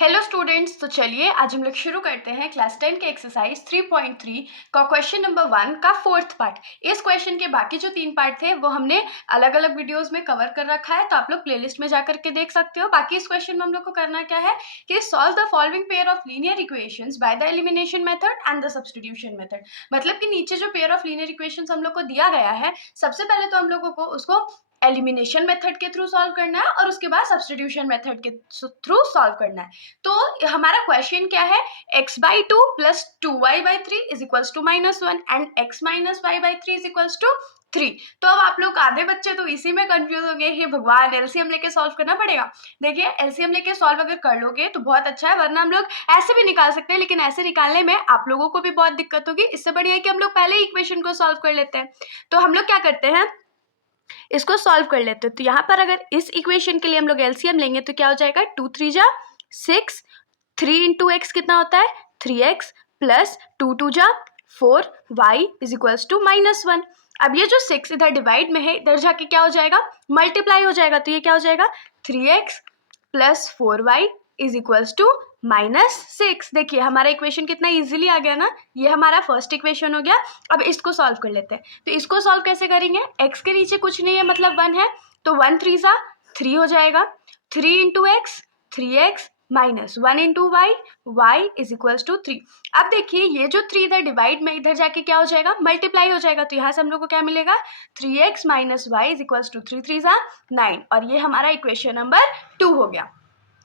Hello students, तो चलिए आज हम लोग शुरू करते हैं क्लास 10 के एक्सरसाइज 3.3 का क्वेश्चन नंबर 1 का फोर्थ पार्ट। इस क्वेश्चन के बाकी जो 3 पार्ट थे वो हमने अलग अलग वीडियोस में कवर कर रखा है, तो आप लोग प्लेलिस्ट में जाकर के देख सकते हो। बाकी इस क्वेश्चन में हम लोग को करना क्या है कि solve the following pair of linear equations by the elimination method and the substitution method. मतलब कि नीचे जो पेयर ऑफ लीनियर इक्वेशंस हम लोग को दिया गया है, सबसे पहले तो हम लोगों को उसको एलिमिनेशन मेथड के थ्रू सॉल्व करना है और उसके बाद सब्स्टिट्यूशन मेथड के थ्रू सॉल्व करना है। तो हमारा क्वेश्चन क्या है, x/2 plus 2y/3 is equals to -1 and x minus y/3 is equals to 3। तो अब आप लोग आधे बच्चे तो इसी में कंफ्यूज हो गए, हे भगवान एलसीएम लेके सॉल्व करना पड़ेगा। देखिए एलसीएम लेके सॉल्व अगर कर लोगे तो बहुत अच्छा है, वरना हम लोग ऐसे भी निकाल सकते हैं, लेकिन ऐसे निकालने में आप लोगों को भी बहुत दिक्कत होगी। इससे बढ़िया है कि हम लोग पहले ही इक्वेशन को सॉल्व कर लेते हैं। तो हम लोग क्या करते हैं, इसको सॉल्व कर लेते हैं। तो यहाँ पर अगर इस इक्वेशन के लिए हम लोग एलसीएम लेंगे तो क्या हो जाएगा, 2 3 जा 6, 3 इंटू एक्स कितना होता है 3x प्लस 2 2 जा 4, y इज इक्वल्स टू -1। अब ये जो 6 इधर डिवाइड में है, इधर जाके क्या हो जाएगा, मल्टीप्लाई हो जाएगा। तो ये क्या हो जाएगा 3x plus 4y is equals to -6। देखिए हमारा इक्वेशन कितना इजीली आ गया ना, ये हमारा फर्स्ट इक्वेशन हो गया। अब इसको सॉल्व कर लेते हैं। तो इसको सॉल्व कैसे करेंगे, x के नीचे कुछ नहीं है मतलब 1 है, तो 1 3 सा 3 हो जाएगा, 3 into x 3x minus 1 into y, y is equals to 3। अब देखिए ये जो 3 इधर डिवाइड में, इधर जाके क्या हो जाएगा, मल्टीप्लाई हो जाएगा। तो यहाँ से हम लोग को क्या मिलेगा, 3x minus y is equals to 3 3 9, और ये हमारा इक्वेशन नंबर 2 हो गया।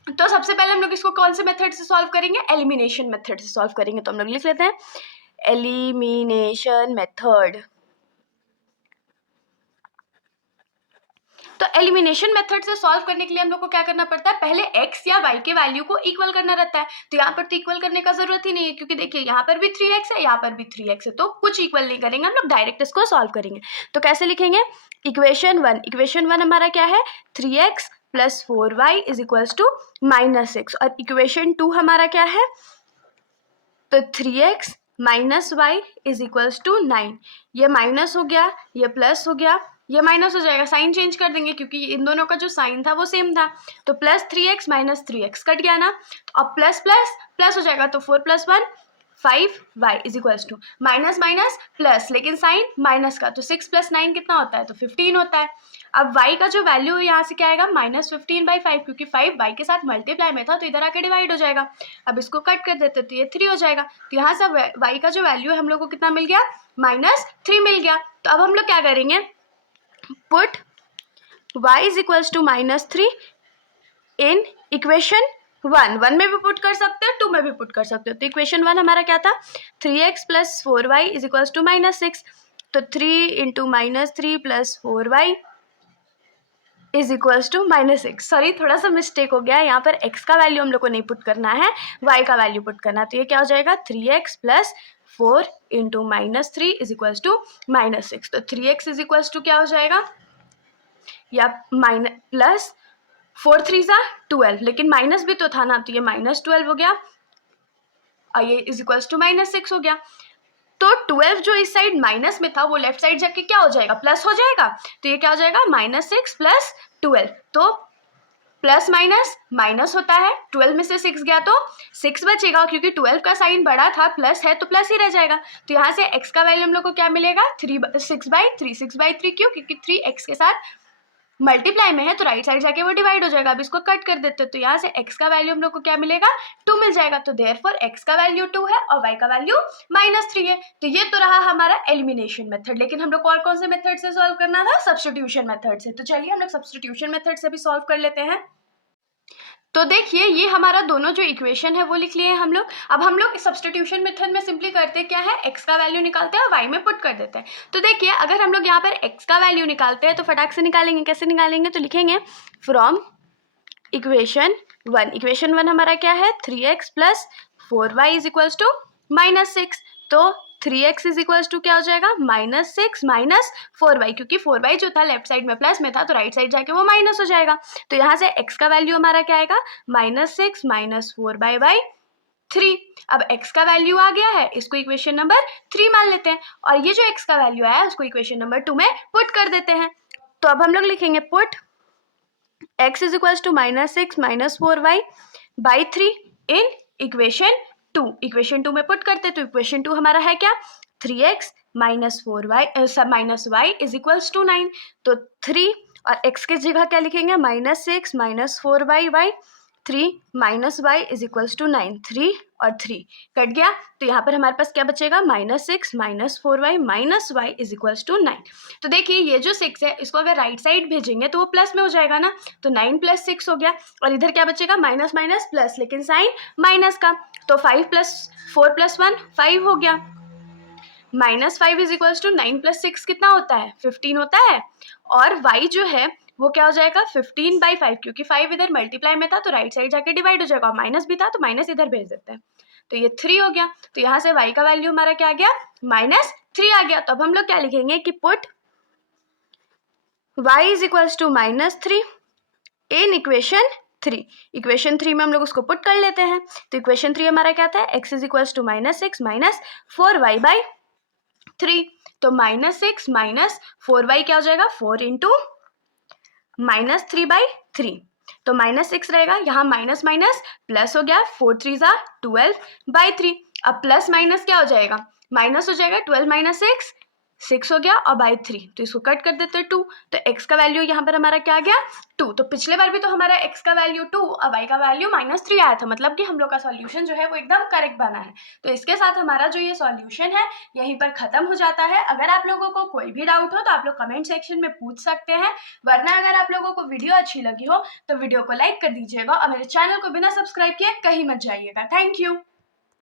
तो सबसे पहले हम लोग इसको कौन से मेथड से सॉल्व करेंगे, एलिमिनेशन मेथड से सॉल्व करेंगे। तो हम लोग लिख लेते हैं एलिमिनेशन मेथड। तो एलिमिनेशन मेथड से सॉल्व करने के लिए हम लोग को क्या करना पड़ता है, पहले x या y के वैल्यू को इक्वल करना रहता है। तो यहाँ पर तो इक्वल करने का जरूरत ही नहीं है, क्योंकि देखिए यहाँ पर भी 3x है, यहाँ पर भी 3x है, तो कुछ इक्वल नहीं करेंगे हम लोग, डायरेक्ट इसको सॉल्व करेंगे। तो कैसे लिखेंगे, इक्वेशन 1 हमारा क्या है 3x plus 4y is equals to -6, और इक्वेशन 2 हमारा क्या है, तो 3x minus y is equals to 9। ये माइनस हो गया, ये प्लस हो गया, ये माइनस हो जाएगा, साइन चेंज कर देंगे क्योंकि इन दोनों का जो साइन था वो सेम था। तो plus 3x minus 3x cut गया ना, तो अब प्लस प्लस प्लस हो जाएगा, तो 4 + 1 5y is equals to minus minus plus, लेकिन साइन माइनस का, तो 6 + 9 कितना होता है, तो 15 होता है। अब y का जो वैल्यू यहाँ से क्या आएगा, -15/5, क्योंकि 5 y के साथ मल्टीप्लाई में था तो इधर आके डिवाइड हो जाएगा। अब इसको कट कर देते तो ये 3 हो जाएगा। तो यहाँ से y का जो वैल्यू है हम लोग को कितना मिल गया, -3 मिल गया। तो अब हम लोग क्या करेंगे, put y is equals to -3 in equation 1 में भी पुट कर सकते हो, 2 में भी पुट कर सकते हो। तो इक्वेशन 1 हमारा क्या था, 3x plus 4y is equals to -6। तो 3 into -3 plus 4y is equals to -6। Sorry थोड़ा सा मिस्टेक हो गया, यहाँ पर x का वैल्यू हम लोग को नहीं पुट करना है, y का वैल्यू पुट करना है। तो ये क्या हो जाएगा, 3x plus 4 into -3 is equals to -6। तो 3x इज इक्वल्स टू क्या हो जाएगा, या प्लस 4 3 सा 12, लेकिन माइनस भी तो था ना, तो ये -12 हो गया, और ये इज इक्वल्स टू -6 हो गया। तो 12 जो इस साइड माइनस में था वो लेफ्ट साइड जाके क्या हो जाएगा, प्लस हो जाएगा। तो ये क्या हो जाएगा, -6 प्लस 12, तो प्लस माइनस माइनस होता है, 12 में से 6 गया तो 6 बचेगा, क्योंकि 12 का साइन बड़ा था, प्लस है तो प्लस ही रह जाएगा। तो यहाँ से x का वैल्यू हम लोग को क्या मिलेगा, 6/3 क्यों, क्योंकि 3 x के साथ मल्टीप्लाई में है तो राइट साइड जाके वो डिवाइड हो जाएगा। अब इसको कट कर देते हैं, तो यहाँ से x का वैल्यू हम लोग को क्या मिलेगा, 2 मिल जाएगा। तो देयरफॉर x का वैल्यू 2 है और y का वैल्यू -3 है। तो ये तो रहा हमारा एलिमिनेशन मेथड। लेकिन हम लोग को और कौन से मेथड से सॉल्व करना था, सब्स्टिट्यूशन मेथड से। तो चलिए हम लोग सब्स्टिट्यूशन मेथड से भी सॉल्व कर लेते हैं। तो देखिए ये हमारा दोनों जो इक्वेशन है वो लिख लिए हैं हम लोग। अब हम लोग सब्स्टिट्यूशन मेथड में सिंपली करते क्या है, x का वैल्यू निकालते हैं और y में पुट कर देते हैं। तो देखिए अगर हम लोग यहाँ पर x का वैल्यू निकालते हैं तो फटाक से निकालेंगे, कैसे निकालेंगे, तो लिखेंगे फ्रॉम इक्वेशन 1 हमारा क्या है, 3x plus 4y is equals to -6। तो 3x इज इक्वल्स टू क्या हो जाएगा, -6 माइनस 4y, क्योंकि 4y जो था लेफ्ट साइड में प्लस में था तो राइट साइड जाके वो माइनस हो जाएगा। तो यहाँ से x का वैल्यू हमारा क्या आएगा, -6 माइनस 4/3। अब x का वैल्यू आ गया है, इसको इक्वेशन नंबर 3 मान लेते हैं, और ये जो x का वैल्यू आया है उसको इक्वेशन नंबर 2 में पुट कर देते हैं। तो अब हम लोग लिखेंगे put x is equals to -6 minus 4y/3 in equation 2। Equation 2 में पुट करते तो इक्वेशन 2 हमारा है क्या, 3x minus 4y minus y is equals to 9। तो 3 और x की जगह क्या लिखेंगे, -6 minus 4y y, 3 minus y is equals to 9। 3 और 3 कट गया, तो यहाँ पर हमारे पास क्या बचेगा, -6 minus 4y minus y is equals to 9। तो देखिए ये जो 6 है इसको अगर राइट साइड भेजेंगे तो वो प्लस में हो जाएगा ना, तो 9 + 6 हो गया, और इधर क्या बचेगा, माइनस माइनस प्लस, लेकिन साइन माइनस का, तो 5 + 4 + 1 5 हो गया। -5 इज इक्वल्स टू 9 + 6 कितना होता है, 15 होता है। और y जो है वो क्या हो जाएगा, 15/5, क्योंकि 5 इधर मल्टीप्लाई में था तो राइट साइड जाके डिवाइड हो जाएगा, माइनस भी था तो माइनस इधर भेज देते हैं, तो ये 3 हो गया। तो यहाँ से y का वैल्यू हमारा क्या आ गया, -3 आ गया। तो अब हम लोग क्या लिखेंगे कि put y is equals to -3 in equation 3। Equation 3 में हम लोग उसको पुट कर लेते हैं, तो इक्वेशन 3 हमारा क्या था, x is equals to -6 minus 4y/3। तो -6 माइनस 4y क्या हो जाएगा, 4 इंटू -3/3, तो -6 रहेगा, यहाँ माइनस माइनस प्लस हो गया, 4 3 ज़ा 12/3। अब प्लस माइनस क्या हो जाएगा, माइनस हो जाएगा, 12 माइनस 6 हो गया, और बाई 3, तो इसको कट कर देते हैं 2, तो x का वैल्यू यहाँ पर हमारा क्या आ गया, 2। तो पिछले बार भी तो हमारा x का वैल्यू 2 और y का वैल्यू -3 आया था, मतलब कि हम लोग का सॉल्यूशन जो है वो एकदम करेक्ट बना है। तो इसके साथ हमारा जो ये सॉल्यूशन है यहीं पर खत्म हो जाता है। अगर आप लोगों को कोई भी डाउट हो तो आप लोग कमेंट सेक्शन में पूछ सकते हैं, वरना अगर आप लोगों को वीडियो अच्छी लगी हो तो वीडियो को लाइक कर दीजिएगा, और मेरे चैनल को बिना सब्सक्राइब किए कहीं मत जाइएगा। Thank you.